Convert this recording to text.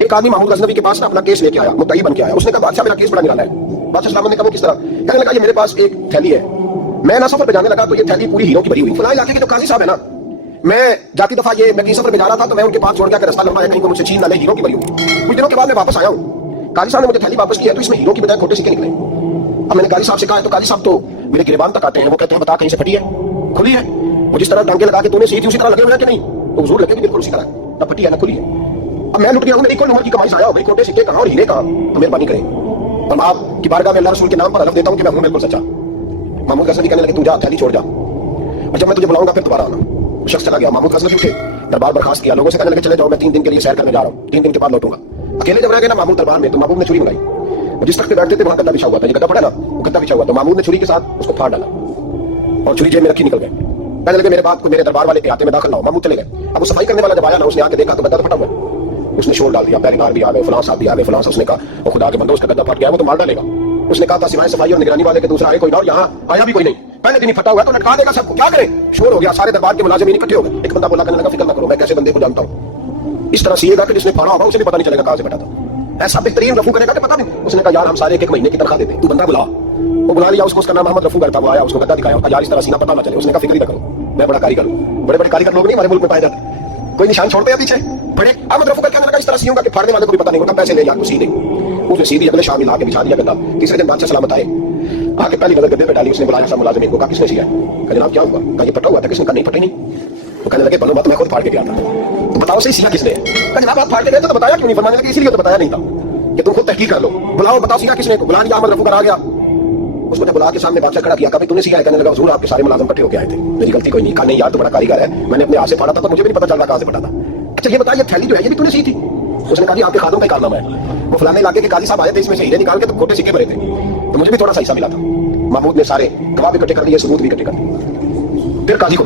ایک آدمی محمود غزنوی کے پاس اپنا کیس لے کے آیا، مدعی بن کے آیا. اس نے کہا بادشاہ میرا کیس بڑا نرالا ہے. بادشاہ سلام نے کہا وہ کس طرح؟ کہنے لگا یہ میرے پاس ایک تھیلی ہے، میں نہ سفر پہ جانے لگا تو یہ تھیلی پوری ہیروں کی بھری ہوئی. فلاں علاقے کے جو قاضی صاحب ہے نا، میں جاتی دفعہ یہ میں سفر پہ جا رہا تھا تو میں ان کے پاس چھوڑ گیا کہ رستہ لمبا ہے کہیں کو مجھ سے چھین نہ لے، ہیروں کی بھری ہوئی. کچھ دنوں کے بعد میں واپس آیا ہوں، قاضی صاحب نے مجھے تھیلی واپس کی ہے تو اس میں ہیروں کی بجائے کھوٹے سکے نکلے. اب میں نے قاضی صاحب سے کہا تو قاضی صاحب تو میرے گریبان تک آتے ہیں، وہ کہتے ہیں بتا کہیں سے پھٹی ہے کھلی ہے؟ وہ جس طرح ڈانگے لگا کے تو نے سی تھی اسی طرح لگے ہوئے ہیں کہ نہیں؟ تو حضور لگے بھی بالکل اسی طرح، نہ پھٹی ہے نہ کھلی ہے. اب میں لٹ گیا ہوں، میری کل عمر کی کمائی ضائع ہو گئی، کھوٹے سکے کہاں اور ہیرے کہاں؟ تو مہربانی کریں اور آپ کی بارگاہ میں اللہ رسول کے نام پر حلف دیتا ہوں کہ میں ہوں بالکل سچا. محمود غزنوی کہنے لگے تو جا تھیلی چھوڑ جا، اور جب میں تجھے بلاؤں گا پھر دوبارہ آنا. وہ شخص چلا گیا. محمود غزنوی اٹھے، دربار برخاست کیا، لوگوں سے کہنے لگے چلے جاؤ میں 3 دن کے لیے سیر کرنے جا رہا ہوں، 3 دن کے بعد لوٹوں گا. اکیلے جب رہ گئے نا محمود دربار میں تو محمود نے چھری منگائی. اور جس تخت پہ بیٹھتے تھے وہاں گدا بچھا ہوا تھا، یہ گدا پڑا نا وہ گدا بچھا ہوا تھا. محمود نے چھری کے ساتھ اس کو پھاڑ ڈالا اور چھری جیب میں رکھی نکل گئے. کہنے لگے میرے بعد کو میرے دربار والے کے ہاتھ میں داخل نہ ہو. محمود چلے گئے. اب وہ صفائی کرنے والا جب آیا نا، اس نے آ کے دیکھا تو گدا تو پھٹا ہوا ہے. اس نے شور ڈال دیا، پہریدار بھی آ گئے، فلاں صاحب بھی آ گئے، فلاں صاحب. اس نے کہا وہ خدا کے بندو اس کا گدا پھٹ گیا، وہ تو مار ڈالے گا. اس نے کہا تھا سوائے صفائی اور نگرانی والے کے دوسرا آئے کوئی نہ، اور یہاں آیا بھی کوئی نہیں. پہلے دن ہی پھٹا ہوا ہے تو لٹکا دے گا سب کو، کیا کریں؟ شور ہو گیا، سارے دربار کے ملازمین اکٹھے ہو گئے. ایک بندہ بولا کرنے لگا فکر نہ کرو، میں کیسے بندے کو جانتا ہوں، اس طرح سیے گا کہ جس نے پھاڑا ہوگا اسے بھی پتہ نہیں چلے گا کہاں سے پھٹا تھا. ایسا بہترین رفو کرے گا کہ پتہ نہیں. اس نے کہا یار ہم سارے ایک مہینے کی تنخواہ دیتے ہیں، تو بندہ بلا. وہ بلا لیا، اس کو اس کا نام محمد رفو کرتا. وہ آیا، اس کو گدا دکھایا، یار اس طرح سینہ پتہ نہ چلے. اس نے کہا فکر ہی نہ کرو، میں بڑا کاریگر ہوں. بڑے بڑے کاریگر لوگ نہیں ہمارے ملک میں پائے جاتے، کوئی نشان چھوڑتے ہیں پیچھے بڑے. احمد رفو کہنے لگا اس طرح سیوں گا کہ پھاڑنے والے کو بھی پتہ نہیں ہوگا، پیسے لے یار کو سی دے. اس نے سیدھی اگلے شام لا کے بچھا دیا گدا. تیسرے دن بادشاہ سلامت آئے، آ کے پہلی نظر گدے پہ ڈالی. اس نے بلایا سب ملازمین کو، کہا کس نے سیا؟ کہا جناب کیا ہوا؟ کہا یہ پھٹا ہوا تھا. کس نے کہا نہیں پھٹے نہیں. وہ کہنے لگے بنو بات میں خود پھاڑ کے گیا تھا، تو بتاؤ صحیح سیا کس نے؟ کہا جناب آپ پھاڑ کے گئے تھے تو بتایا کیوں نہیں؟ فرمانے لگے اسی لیے تو بتایا نہیں تھا کہ تم خود تحقیق کر لو. بلاؤ بتاؤ سیا کس نے؟ بلا لیا. احمد رفو کر آ گیا. اس کو جب بلا کے سامنے بادشاہ کھڑا کیا، کبھی تم نے سیا؟ کہنے لگا حضور آپ کے سارے ملازم کٹھے ہو کے آئے تھے، میری غلطی کوئی نہیں. کہا نہیں یار تو بڑا کاریگر ہے، میں نے اپنے ہاتھ سے پھاڑا تھا تو مجھے بھی نہیں پتا چل رہا کہاں سے پھٹا تھا. اچھا یہ بتائیے تھیلی جو ہے یہ بھی تو نے سی تھی؟ اس نے کہا جی آپ کے خادم کا کارنامہ ہے، وہ فلانے علاقے کے قاضی صاحب آئے تھے، اس میں سے ہیرے نکال کے تو کھوٹے سکے بھرے تھے، تو مجھے بھی تھوڑا سا حصہ ملا تھا. محمود نے سارے گواہ بھی اکٹھے کر لیے، ثبوت بھی اکٹھے کر لیے. پھر قاضی کو